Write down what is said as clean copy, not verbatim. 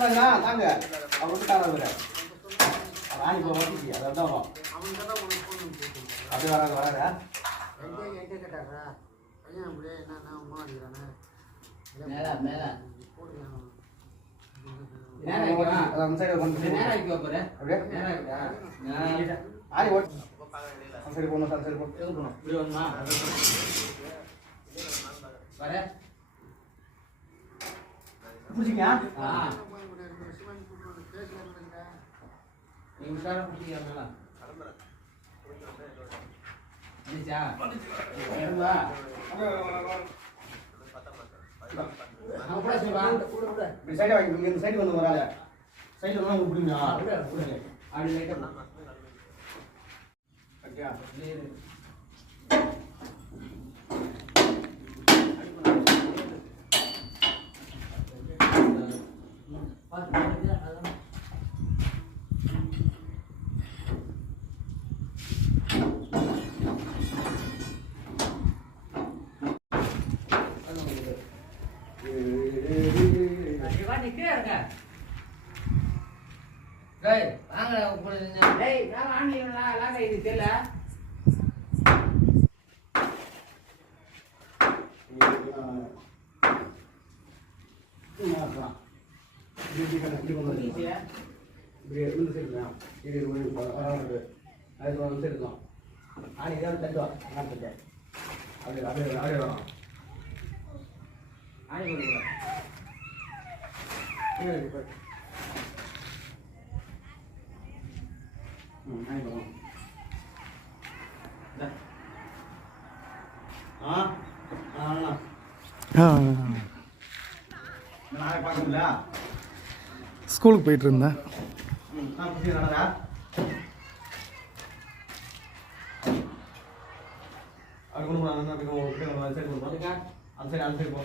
கேட்கறாங்களா தாங்க அவர் விட்டுட்டாரா அவரு ராணி போக மாட்டேங்குது அதான் வரும் அப்படியே வராது வராதா எங்கே கேட்டாரா பையன் அப்படியே என்ன அம்மா அடிக்கிறானே சரி போகணும் சார் சரி போகணும் பிடிச்சிங்க சைடு வாங்கி இந்த சைடு வந்து வராத சைடு வந்து உங்களுக்கு பிடிங்க அப்படி லைட்டாக ஓகே ஸ்கூலுக்கு போயிட்டு இருந்தேன் அந்த சைடு போ